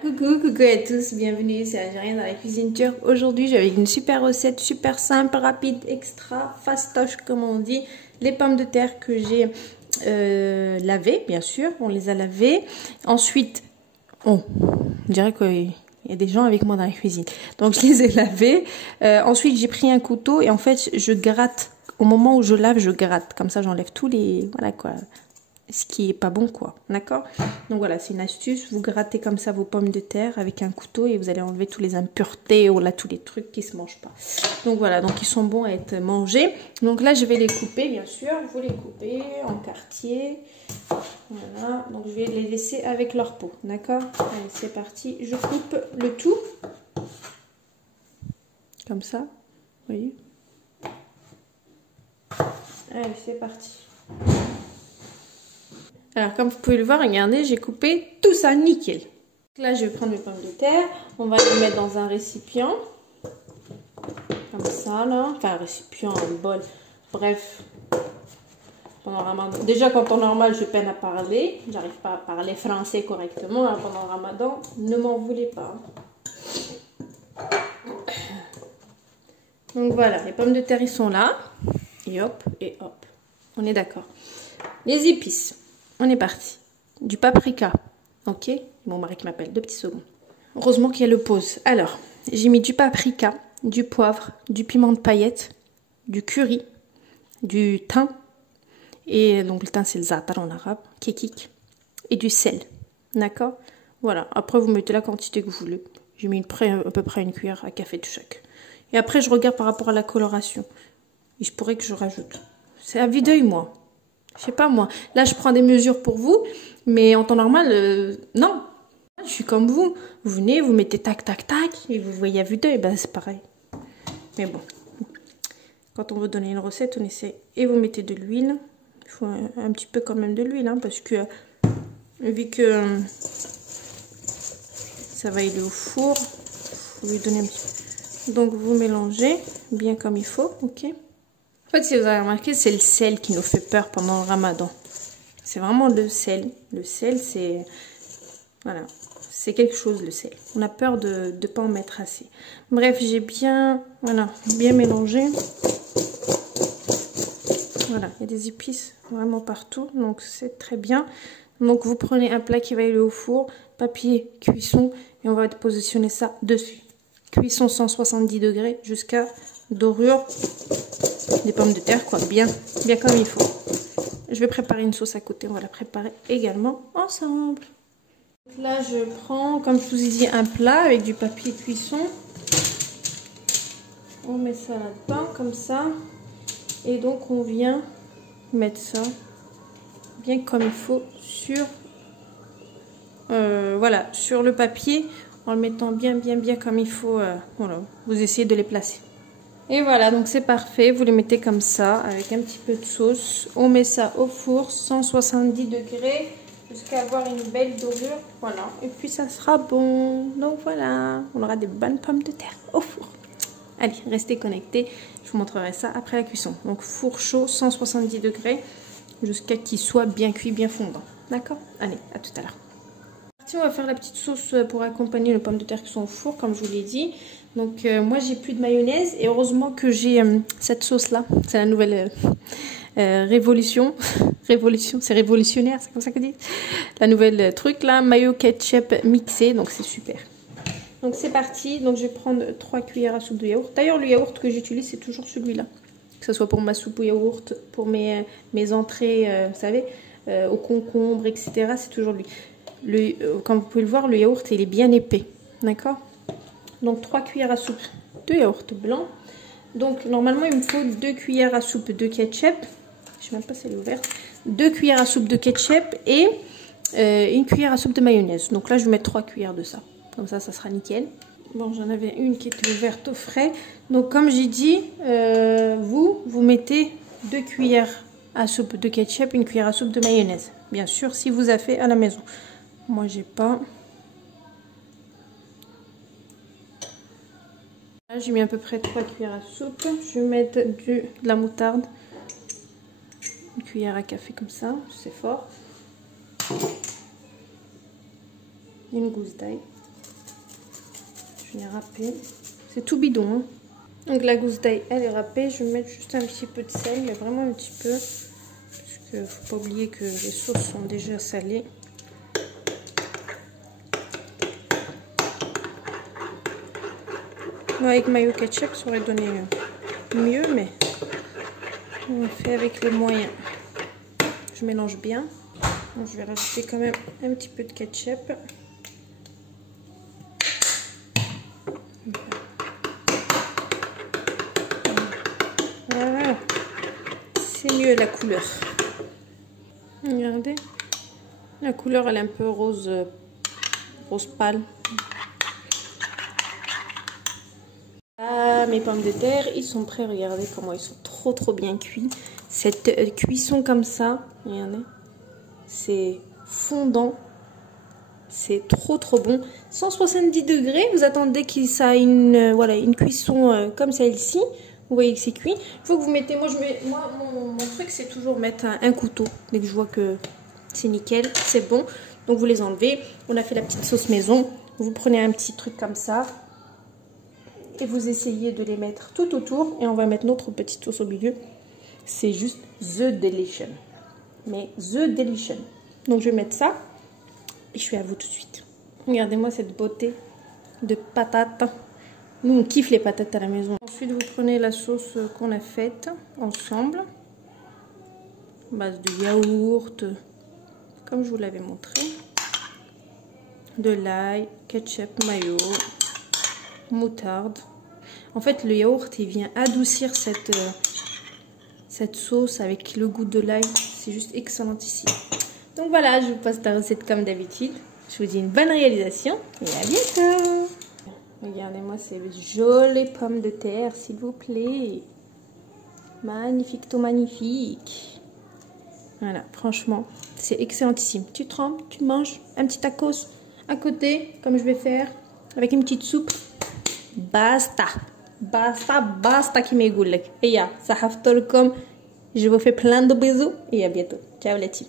Coucou à tous, bienvenue, c'est Algérien dans la cuisine turque. Aujourd'hui, j'ai une super recette, super simple, rapide, extra, fastoche comme on dit. Les pommes de terre que j'ai lavées, bien sûr, on les a lavées. Ensuite, on dirait qu'il y a des gens avec moi dans la cuisine. Donc, je les ai lavées. Ensuite, j'ai pris un couteau et en fait, je gratte. Au moment où je lave, je gratte. Comme ça, j'enlève tous les... Voilà quoi... ce qui est pas bon quoi, d'accord? Donc voilà, c'est une astuce, vous grattez comme ça vos pommes de terre avec un couteau et vous allez enlever tous les impuretés ou là tous les trucs qui se mangent pas. Donc voilà, donc ils sont bons à être mangés. Donc là je vais les couper bien sûr, vous les coupez en quartier. Voilà, donc je vais les laisser avec leur peau, d'accord? Allez, c'est parti, je coupe le tout comme ça, vous voyez? Allez, c'est parti. Alors comme vous pouvez le voir, regardez, j'ai coupé tout ça nickel. Là je vais prendre mes pommes de terre, on va les mettre dans un récipient, comme ça là, enfin un récipient, un bol, bref. Pendant le ramadan, déjà quand on est normal je peine à parler, j'arrive pas à parler français correctement, alors pendant le ramadan, ne m'en voulez pas. Donc voilà, les pommes de terre ils sont là, et hop, on est d'accord. Les épices. On est parti. Du paprika. Ok. Mon mari qui m'appelle. 2 petits secondes. Heureusement qu'il y a le pause. Alors, j'ai mis du paprika, du poivre, du piment de paillettes, du curry, du thym. Et donc le thym c'est le za'atar en arabe. Kekik. Et du sel. D'accord. Voilà. Après vous mettez la quantité que vous voulez. J'ai mis à peu près une cuillère à café de chaque. Et après je regarde par rapport à la coloration. Et je pourrais que je rajoute. C'est à vue d'œil moi. Je sais pas moi, là je prends des mesures pour vous, mais en temps normal, non. Je suis comme vous, vous venez, vous mettez tac tac tac, et vous voyez à vue d'œil, ben c'est pareil. Mais bon, quand on veut donner une recette, on essaie. Et vous mettez de l'huile, il faut un petit peu quand même de l'huile, hein, parce que vu que ça va aller au four, vous lui donner un petit peu. Donc vous mélangez bien comme il faut, ok. En fait, si vous avez remarqué, c'est le sel qui nous fait peur pendant le ramadan. C'est vraiment le sel. Le sel, c'est... Voilà. C'est quelque chose, le sel. On a peur de ne pas en mettre assez. Bref, j'ai bien... Voilà. Bien mélangé. Voilà. Il y a des épices vraiment partout. Donc, c'est très bien. Donc, vous prenez un plat qui va aller au four. Papier cuisson. Et on va positionner ça dessus. Cuisson 170 degrés jusqu'à dorure. Des pommes de terre, quoi, bien comme il faut. Je vais préparer une sauce à côté, on va la préparer également ensemble. Donc là, je prends, comme je vous ai dit, un plat avec du papier cuisson. On met ça là-dedans, comme ça. Et donc, on vient mettre ça bien comme il faut sur, voilà, sur le papier, en le mettant bien comme il faut. Voilà, vous essayez de les placer. Et voilà, donc c'est parfait. Vous les mettez comme ça, avec un petit peu de sauce. On met ça au four, 170 degrés, jusqu'à avoir une belle dorure. Voilà, et puis ça sera bon. Donc voilà, on aura des bonnes pommes de terre au four. Allez, restez connectés. Je vous montrerai ça après la cuisson. Donc four chaud, 170 degrés, jusqu'à qu'il soit bien cuit, bien fondant. D'accord? Allez, à tout à l'heure. On va faire la petite sauce pour accompagner les pommes de terre qui sont au four, comme je vous l'ai dit. Donc moi j'ai plus de mayonnaise et heureusement que j'ai cette sauce là. C'est la nouvelle révolution. Révolution, c'est révolutionnaire, c'est comme ça que dit. La nouvelle truc là, mayo ketchup mixé, donc c'est super. Donc c'est parti. Donc je vais prendre 3 cuillères à soupe de yaourt. D'ailleurs le yaourt que j'utilise c'est toujours celui-là. Que ce soit pour ma soupe au yaourt, pour mes entrées, vous savez, au concombre, etc. C'est toujours lui. Comme vous pouvez le voir, le yaourt il est bien épais, d'accord? Donc 3 cuillères à soupe de yaourt blanc. Donc normalement il me faut 2 cuillères à soupe de ketchup. Je sais même pas si elle est ouverte. 2 cuillères à soupe de ketchup et 1 cuillère à soupe de mayonnaise. Donc là je vais mettre 3 cuillères de ça. Comme ça sera nickel. Bon, j'en avais une qui était ouverte au frais. Donc comme j'ai dit, vous mettez 2 cuillères à soupe de ketchup, 1 cuillère à soupe de mayonnaise. Bien sûr si vous avez fait à la maison. Moi j'ai pas. Là j'ai mis à peu près 3 cuillères à soupe. Je vais mettre de la moutarde. 1 cuillère à café comme ça, c'est fort. Une gousse d'ail. Je l'ai râpé. C'est tout bidon. Hein. Donc la gousse d'ail, elle est râpée. Je vais mettre juste un petit peu de sel, mais vraiment un petit peu. Parce qu'il ne faut pas oublier que les sauces sont déjà salées. Moi, avec mayo ketchup, ça aurait donné mieux, mais on fait avec les moyens. Je mélange bien. Donc, je vais rajouter quand même un petit peu de ketchup. Voilà. C'est mieux la couleur. Regardez. La couleur, elle est un peu rose, rose pâle. Ah, mes pommes de terre, ils sont prêts. Regardez comment ils sont trop bien cuits. Cette cuisson comme ça, regardez, c'est fondant. C'est trop bon. 170 degrés, vous attendez que ça ait une cuisson comme celle-ci. Vous voyez que c'est cuit. Il faut que vous mettez, moi mon truc c'est toujours mettre un couteau. Dès que je vois que c'est nickel, c'est bon. Donc vous les enlevez. On a fait la petite sauce maison. Vous prenez un petit truc comme ça. Et vous essayez de les mettre tout autour. Et on va mettre notre petite sauce au milieu. C'est juste The Delition. Mais The Delition. Donc je vais mettre ça. Et je suis à vous tout de suite. Regardez-moi cette beauté de patates. Nous, on kiffe les patates à la maison. Ensuite, vous prenez la sauce qu'on a faite ensemble. Base de yaourt. Comme je vous l'avais montré. De l'ail, ketchup, mayo, moutarde. En fait, le yaourt, il vient adoucir cette sauce avec le goût de l'ail. C'est juste excellent ici. Donc voilà, je vous passe la recette comme d'habitude. Je vous dis une bonne réalisation et à bientôt. Regardez-moi ces jolies pommes de terre, s'il vous plaît. Magnifique, tout magnifique. Voilà, franchement, c'est excellentissime. Tu trempes, tu manges un petit tacos à côté, comme je vais faire, avec une petite soupe. Basta. Basta qui m'égoule. Et ya, ça haftorkom. Je vous fais plein de bisous et à bientôt. Ciao les petits.